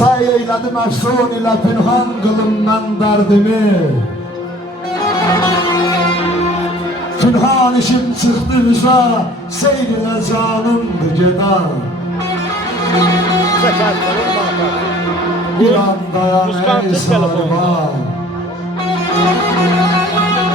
Say eyledim efsun ile pinhan kılımdan derdimi. Pinhan işim çıktı hüza, seyrile canımdı gedan. Bir an dayan ey sarman,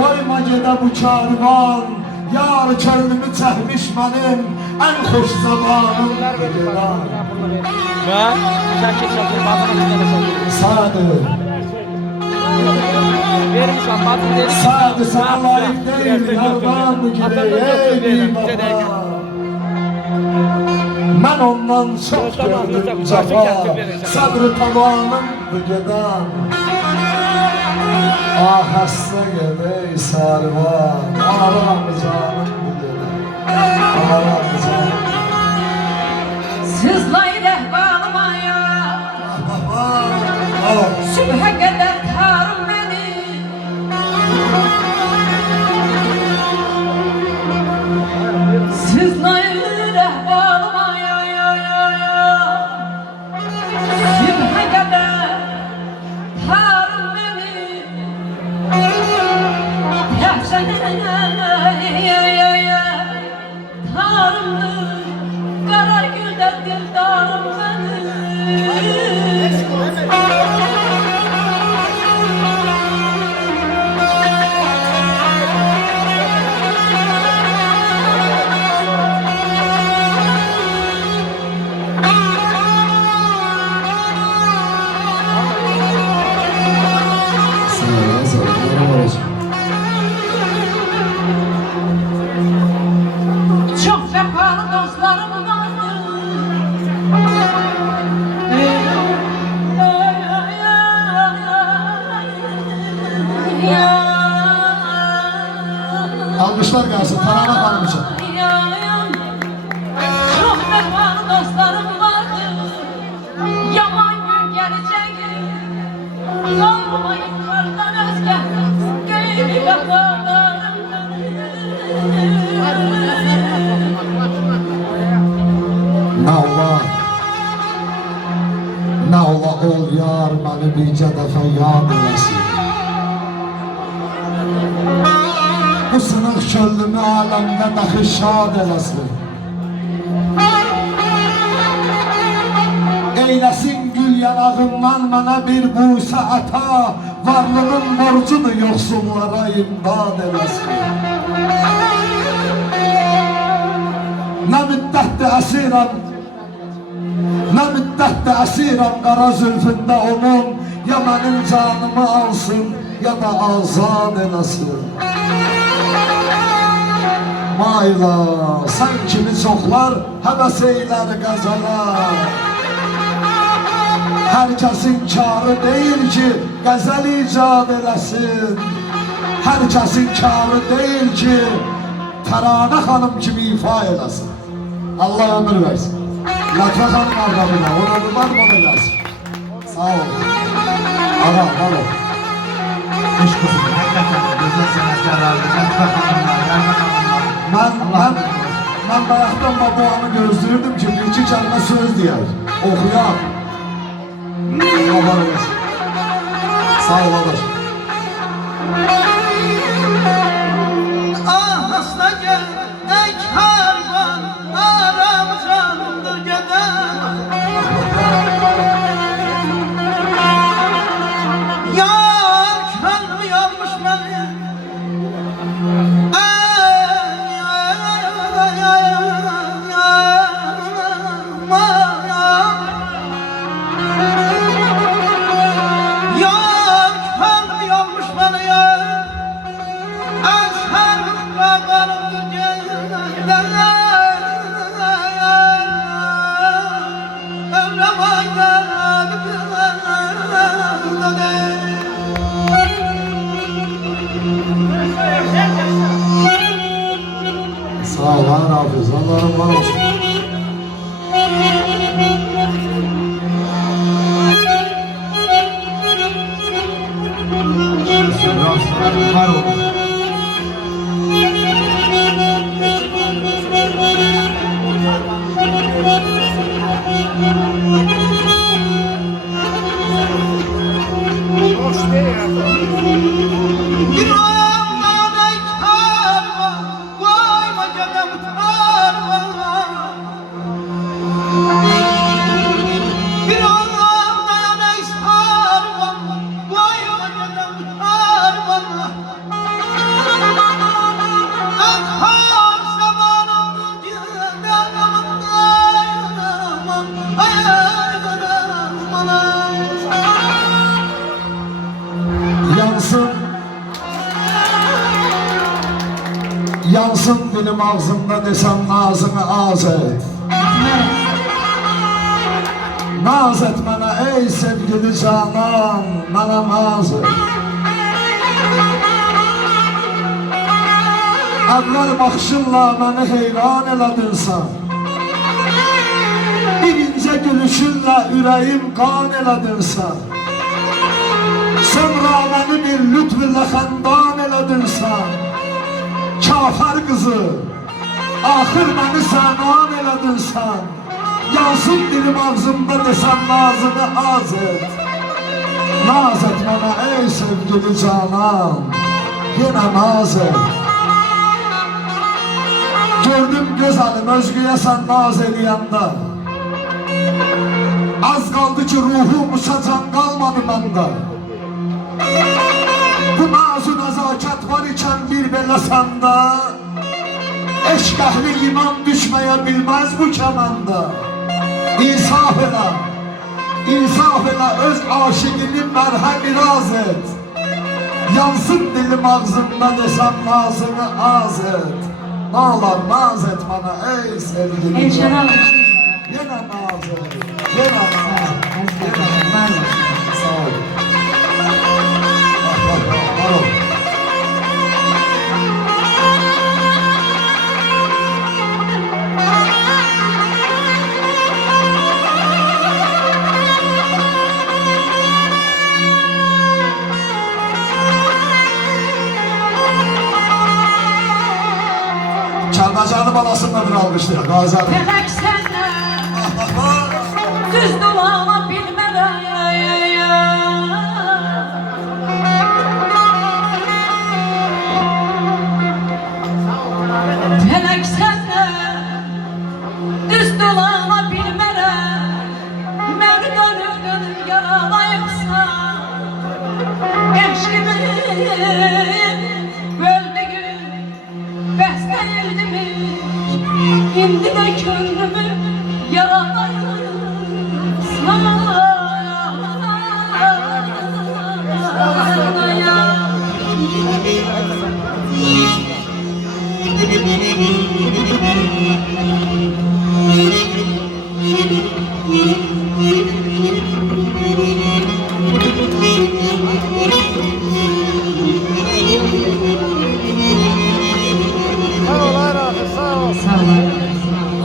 koyma gede bu karvan. Yar çölümü çəkmiş mənim ən xoş zamanımdı gedan. Sağdır. Sağdır sana layık değil, yardan gideyim ey baba. Mən ondan çox gördüm cəfa, sabrı tavanımdı gedan. Ah həssə gedey sarvan, aram canımdı gedan. Aram canım. Sızlay rəhbanıma ya, sübhə qədər tarım məni. Sızlay rəhbanıma ya, sübhə qədər tarım məni. Tarımdır, qara güldən dildarım mənim. Çox vəfalı dostlarım vardı. Almışlar gelsin, Tarana Hanım için. Çox vəfalı dostlarım vardı. Yaman gün gələcək. Qalmayıb qardan özgə qeyri vəfalarım. Ne ola ol yar, beni bircə dəfə yad eləsin. Bu sınıq köllümü aləmdə daxı şad eləsin. Eyləsin gül yanağından mənə bir busə əta, varlığın borcunu yoxsullara imdad eləsin. Nə müddətdir əsirəm, nə müddətdir əsirəm qara zülfündə onun. Ya mənim canımı alsın, ya da azad eləsin. Mayla, sən kimi çoxlar həvəs eylər qəzələ. Hər kəsin karı deyil ki, qəzəl icad eləsin. Hər kəsin karı deyil ki, Tərana xanım kimi ifa eləsin. Allah ömür versin. Latva xanım arqabına, ona qurban bol eləsin. Sağ ol. Ağa, ağa. Eş kızım, hakikaten güzel sanatkarlardı, Latva xanımlar, Ben bayaqdan babamı gözlürdüm ki, bir-iki kəlmə söz deyər, oxuyar. Allah eləsin. Sağ ol, adaş. Ah hasta gel, ey karvan, aram canımdır geden. Yar kalbi yanmış benim. Yar kalbi yanmış beni ya. Sağ ol, Allah hafız, Allah'ım var olsun. var oldu. Yansın dilim ağzımda desem nazını az et. Naz et bana ey sevgili canan, bana naz et. Əvvəl baxışınla məni heyran elədin sən. Bir incə gülüşünlə ürəyim qan elədin sən. Sonra məni bir lütfünlə xəndan elədin sən. Kafər qızı, axır məni sənan elədin sən. Yansın dilim ağzımda desəm nazını az et. Naz et mənə ey sevgili canan, yenə naz et. Gördüm gözəlim özgüyə sən naz eləyəndə. Az qaldı ki ruhum uçacan qalmadı məndə. Bu nazu nəzakət var ikən bir belə səndə. Eşq əhli iman düşməyə bilməz bu kəməndə. İnsaf elə, insaf elə öz aşiqini mərhəm iraz et. Yansın dilim ağzımda desəm nazını az et. Nağlar naz et bana ey sevgili Elşən can. almışsın. Yenə naz et, yenə naz et, yenə naz et. Sağ ol. Var ol. Kəlbəcəli balasını bir almışdır, Qazəli. Felek sənə düz dolana bilmərəm. Felek sənə düz dolana bilmərəm. Məni dönüb yaralayıbsan. Eşqimin böldüyüm bəs deyildimi? İndi də könlümü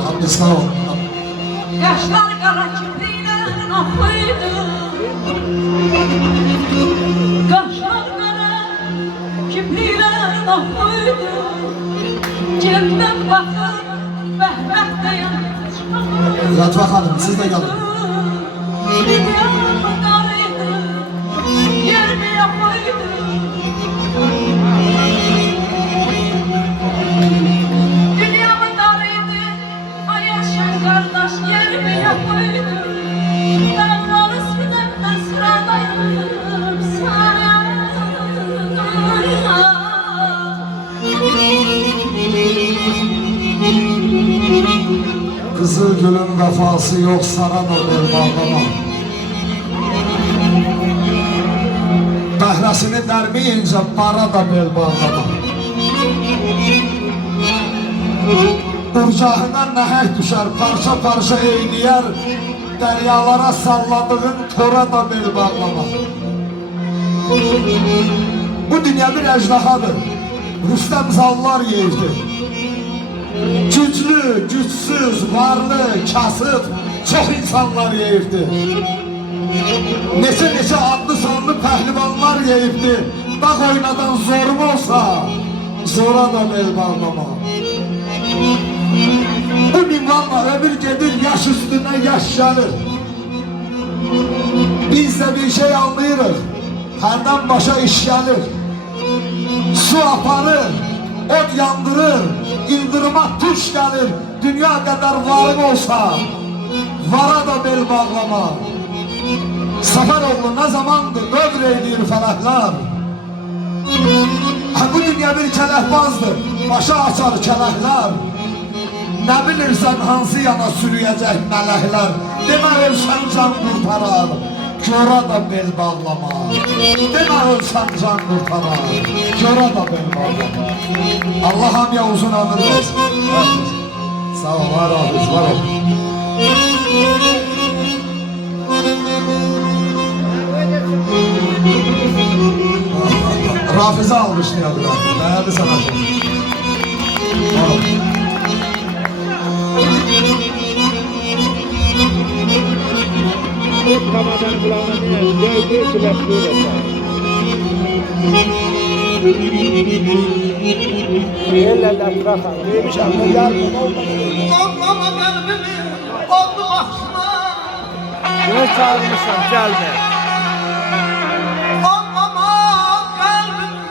Abi sağ ol. Yaşlar qara kipriklərin axıydı. Qaşlar qara kipriklərin axıydı. Cəndən baxır bəhbət dayan. Latva xanım siz de gelin. Dünyamı qarıydı, yermi yaxıydı. Dünyamı qarıydı, ay yaşan qardaş yermi yaxıydı. Dağları sinəmdən sıralayıb sana. Kızıl gülün vefası yok saran o bel bağlama. Bəhrəsini dərmeyince bara da bel bağlama. Urcahından nəhər düşər, parça parça eyləyər. Dəryalara salladığın tora da bel bağlama. Bu dünya bir əcdahadır. Rüstəm zallar yeyirdi. Güclü, güçsüz, varlı, kasıb çox insanlar yeyibdi. Neçə adlı sanlı pəhlivanlar yeyibdi. Dağ oynadan zorum olsa, zora da bel bağlama. Bu minvanla ömür gedir, yaş üstüne yaş gəlir. Biz de bir şey anlayırıq, hərdən başa iş gəlir. Su aparır, od yandırır, ildırıma tuş gəlir. Dünya qədər varım olsa, vara da bel bağlama. Səfəroğlu nə zamandır dövr edir fələklər. Bu dünya bir kələkbazdır, başa açar kələklər. Nə bilirsən hansı yana sürüyəcək mələklər. Demə ölsən can qurtarar, Cora da bel bağlama. Demə ölsən can qurtara. Cora da bel bağlama. Allah hamıya uzun ömür versin. Sağ ol, var Hafiz, var ol. Rafiz'i almışlayalım. Beğendi sana çok. Var ol. Tamamen kulağına dövdüğü kulaklığı da yerlerden bırakan neymiş anne yardım olmadı. Olmama kalbimi oldu başıma. Ne çağırmışsam gelme. Olmama kalbimi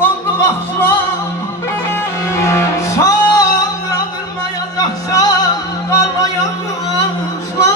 oldu başıma. Sonra bilmeyeceksen kalma yanlışma.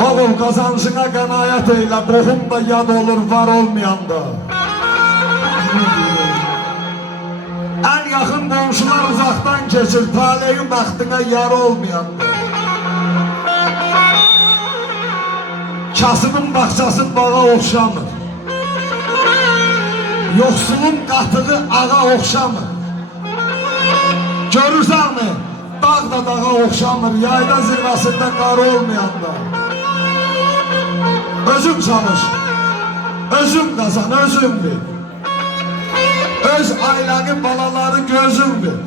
Oğul kazancına qənaət eylə, qohum da yad olur, var olmayanda. En yakın komşular uzaktan keçir, taleyin bəxtinə yar olmayanda. Kasımın baxçası bağa oxşamır. Yoxsulun qatığı ağa oxşamır. Görürsən mi? Dağ da dağa oxşamır, yayda zirvəsində qar olmayanda. Özüm çalış, özüm qazan, özüm bil. Öz ailənin balaları gözüm bil.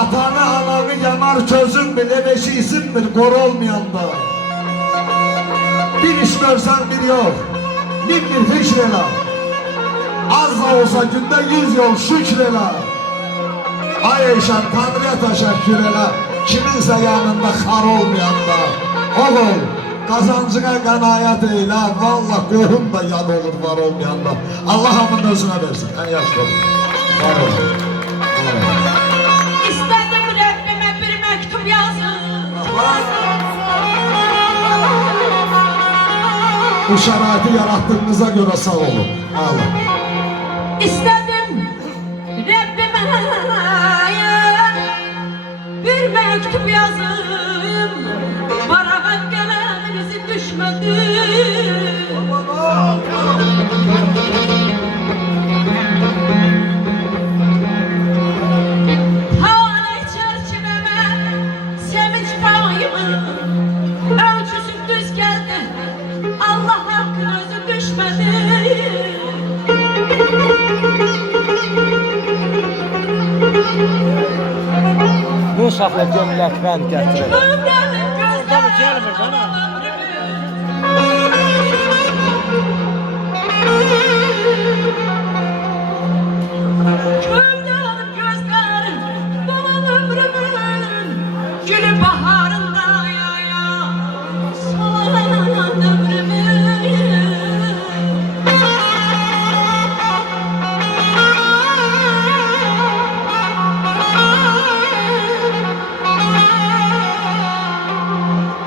Atanı, ananı yanar közüm bil, ev eşiğisindir, qor olmayanda. Bir iş görsən bir yok, bir fikr elə. Az da olsa gündə 100 yol şükür elə. Ay eşən, Tanrıya təşəkkür elə, kiminsə yanında xar olmayanda. Oğul, kazancına qənaət eylə, valla qohum da yad olur, var olmayanda. Allah hamının özünə versin, en yaşlı olur. Var olun. İstedim Rabbime bir mektup yazın. Bu şəraiti yarattığınıza göre sağ olun. Allah. İstedim Rabbime bir mektup yazın. Varağa geleninizi düşmedi. Tane çerçeveme sevinç payımı ölçüsü düz geldi. Allah hakkın özü düşmedi. Bu saxla gömlək mən gətirəm. Ömrümün Tabii gelmir bana. Ömrümün gözlerim dolan ömrümün gülü baharında ya solan ömrümün.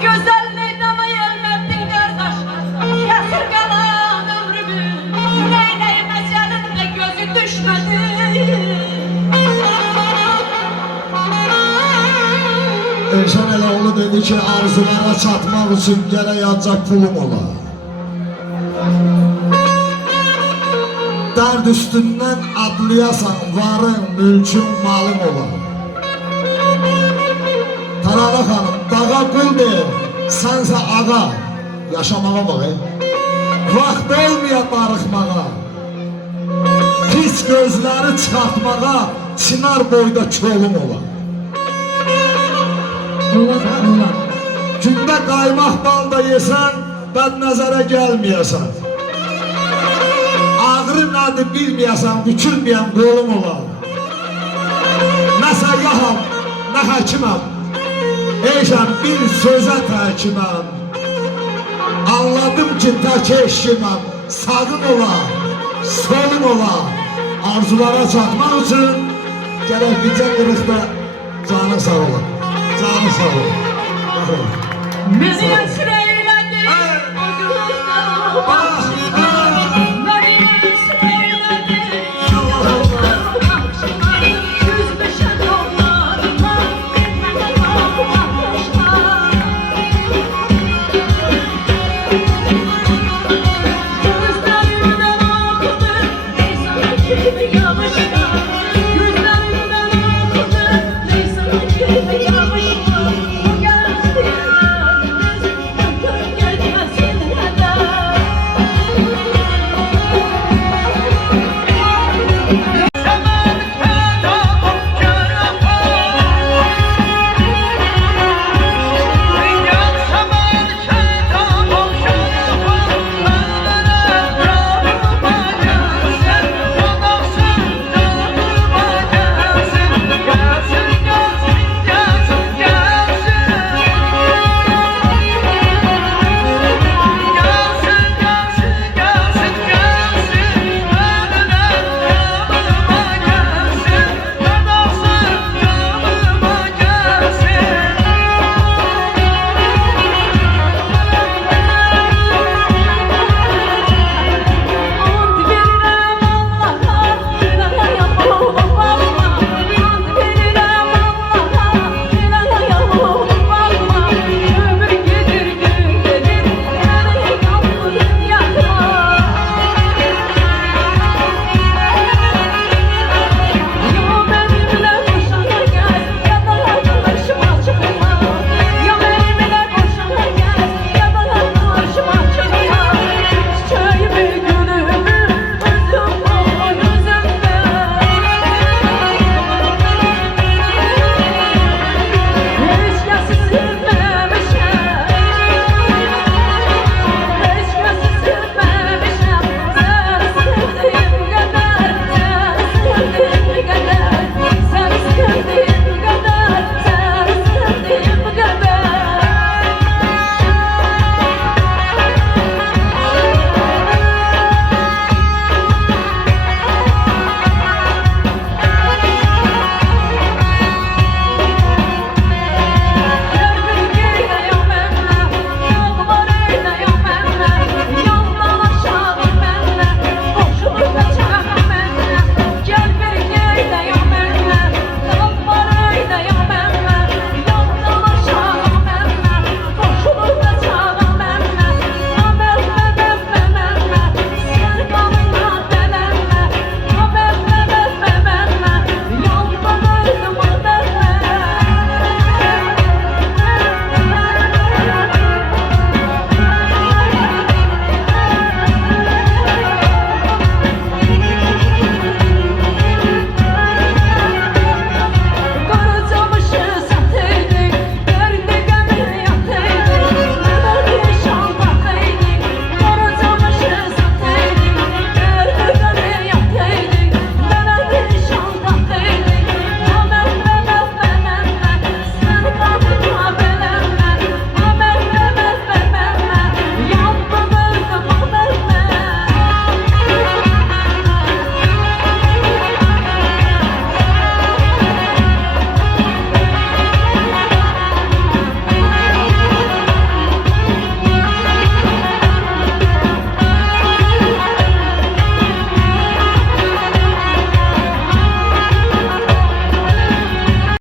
Güzelliğine yelmettin kardeş, kesir kalan ömrümü. Neyleyim ecelinde gözü düşmedi. Eşan Əloğlu dedi ki, arzulara çatmaq üçün gərək ancaq pulum ola. Dərd üstündən adlayasan, varın, mülkün, malın ola. Taralı xanım, dağa qul deyir, sənsə ağa, yaşamağa bak. Vaxt olmaya darıxmağa, pis gözləri çıxartmağa, çınar boyda kolum ola. Gündə qaymaq bal da yesən, bəd nəzərə gəlməyəsən. Ağrı nədir bilməyəsən, bükülməyən qolum ola. həkiməm. Eyşəm bir sözə təkiməm. Anladım ki tək eşkiməm. Sağın ola, solun ola. Arzulara çatmaq üçün gərək bircə qırıqda canı sağ olun. Canı sağ olun. Bizi yaşır eğlendir o gözler.